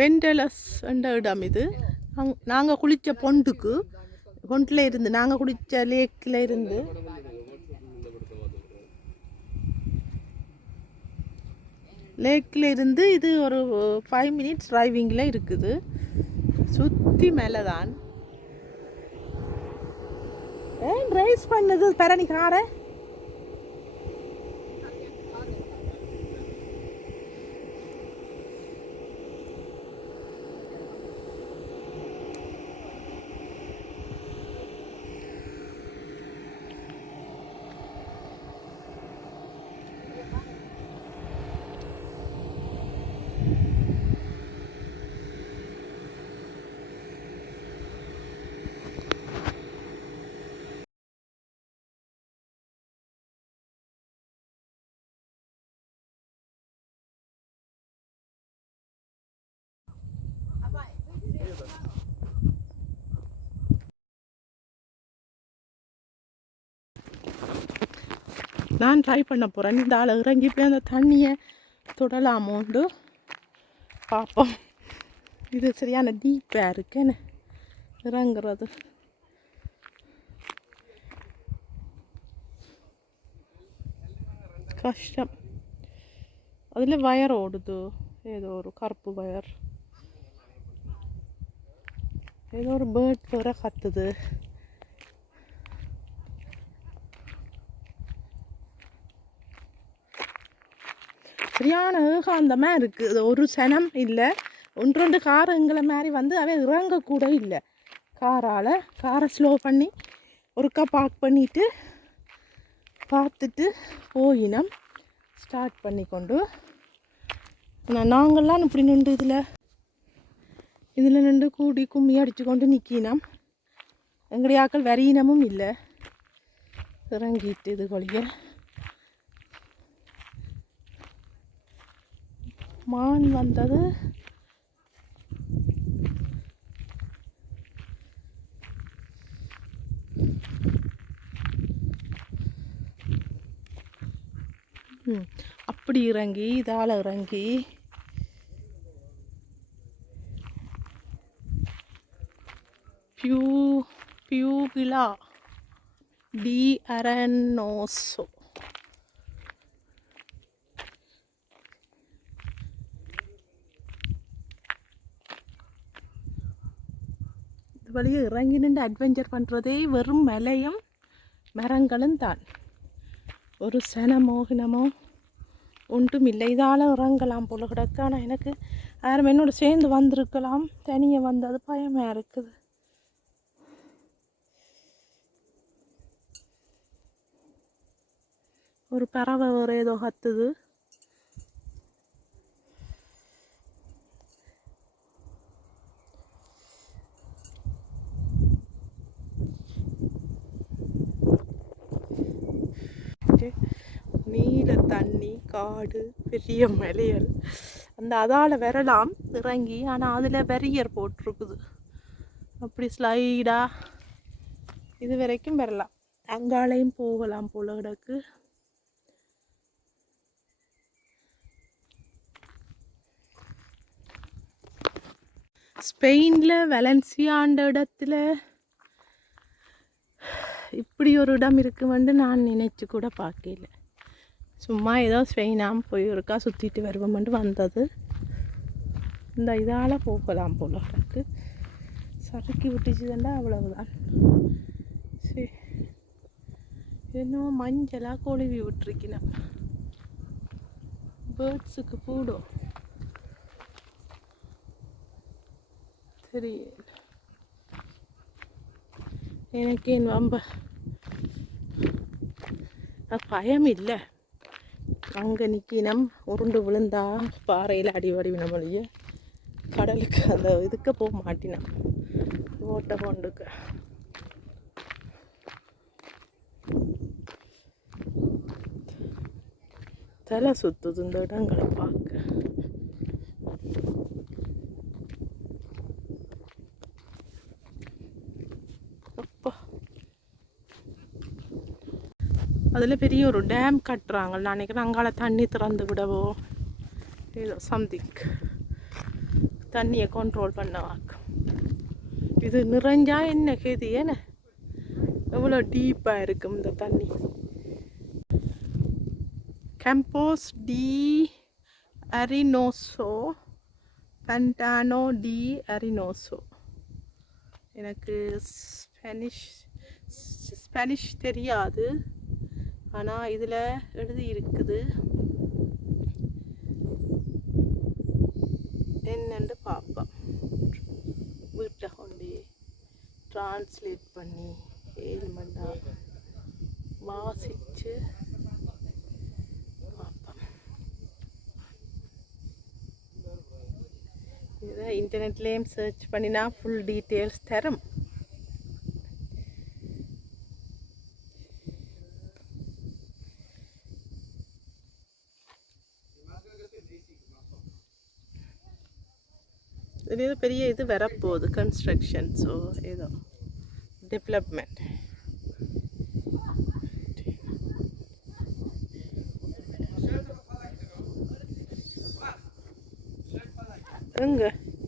வெண்டலஸ் என்ற இடம் இது. நாங்கள் குளித்த பொண்டில் இருந்து நாங்கள் குளித்த லேக்கில் இருந்து இது ஒரு 5 minutes டிரைவிங்கில் இருக்குது. சுற்றி மேலே தான் ரைஸ் பண்ணது பரணி காரை. நான் ட்ரை பண்ண போகிறேன். இந்த ஆள் இறங்கி போய் அந்த தண்ணியை தொடலாமோண்டு பார்ப்போம். இது சரியான டீப்பாக இருக்குன்னு இறங்குறது. கஷ்டம். அதில் வயர் ஓடுது, ஏதோ ஒரு கருப்பு வயர். ஏதோ ஒரு பேர்ட் வேற கத்துது. சரியான ஏகாந்தமாக இருக்குது. ஒரு சனம் இல்லை. 1-2 கார் எங்களை மாதிரி வந்து அவன் இறங்கக்கூட இல்லை. காரை ஸ்லோ பண்ணி ஒருக்கா பார்க் பண்ணிவிட்டு பார்த்துட்டு போயினோம். ஸ்டார்ட் பண்ணி கொண்டு நாங்கள்லாம் இப்படி நின்று இதில் நின்று கூடி கும்மி அடித்து கொண்டு நிற்கினோம். எங்களுடைய ஆக்கள் வரையினமும் இல்லை. இறங்கிட்டு இது கொள்ளிய மான் வந்தது. அப்படி இறங்கி இதால் இறங்கி பியூபிலா டி அரனோசோ இது வழியே இறங்கி நின்று அட்வென்ச்சர் பண்ணுறதே வெறும் மலையும் மரங்களும் தான். ஒரு சனமோகினமோ ஒன்றும் இல்லை. இதால் இறங்கலாம் போல கிடக்கு. ஆனால் எனக்கு யாரும் என்னோட சேர்ந்து வந்திருக்கலாம். தனியாக வந்தது பயமாக இருக்குது. ஒரு பறவை வேறு ஏதோ கத்துது. நீல தண்ணி, காடு, பெரிய மலையல். அதால் வரலாம் இறங்கி. ஆனால் அதில் பெரியர் போட்டிருக்குது. அப்படி ஸ்லைடாக இது வரைக்கும் வரலாம். அங்காலையும் போகலாம் போல கிடக்கு. ஸ்பெயினில் வலன்சியாண்ட இடத்துல இப்படி ஒரு இடம் இருக்குமென்று நான் நினைச்சு கூட பார்க்கல. சும்மா ஏதோ ஸ்பெயினாம் போய் இருக்கா சுற்றிட்டு வருவோம்ட்டு வந்தது. இந்த இதால் போகலாம் போல எனக்கு சறுக்கி விட்டுச்சுதாண்டா. அவ்வளவுதான். சரி, இன்னும் மஞ்சளாக கொழுவி விட்டுருக்கினேன். பேர்ட்ஸுக்கு போடும். சரி, எனக்கு என் வம்ப பயம் இல்லை. அங்கே நிற்கினம் உருண்டு விழுந்தா பாறையில் அடிவடிவின வழிய கடலுக்கு அந்த இதுக்கு போக மாட்டினான். ஓட்ட கொண்டுக்கு தலை சுற்றுது இந்த இடங்களை பார்க்க. அதில் பெரிய ஒரு டேம் கட்டுறாங்க. நான் நினைக்கிறேன் அங்கால தண்ணி திறந்து விடவோ ஏதோ சம்திங் தண்ணியை கண்ட்ரோல் பண்ண வாக்கும். இது நிறைஞ்சா என்ன கேது ஏன எவ்வளோ டீப்பாக இருக்கும் இந்த தண்ணி. கேம்போஸ் டி அரினோசோ பண்டானோ டி அரினோசோ. எனக்கு ஸ்பானிஷ் தெரியாது, ஆனால் இதில் எழுதி இருக்குது. என்னென்று பார்ப்போம். வீட்டை கொண்டு ட்ரான்ஸ்லேட் பண்ணி 7 மணி நேரம் வாசித்து பார்ப்போம். இதை இன்டர்நெட்லேயும் சர்ச் பண்ணினா ஃபுல் டீட்டெயில்ஸ் தரும். இது பெரிய இது வரப்போகுது கன்ஸ்ட்ரக்ஷன், ஸோ ஏதோ டெவலப்மெண்ட். எங்க